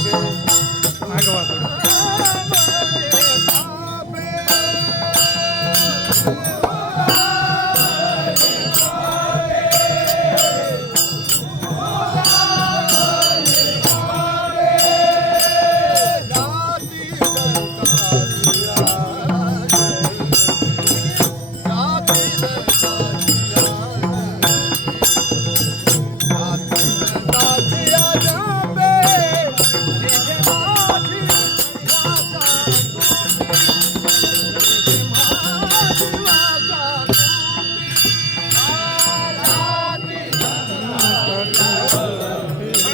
છે આગવા થોડું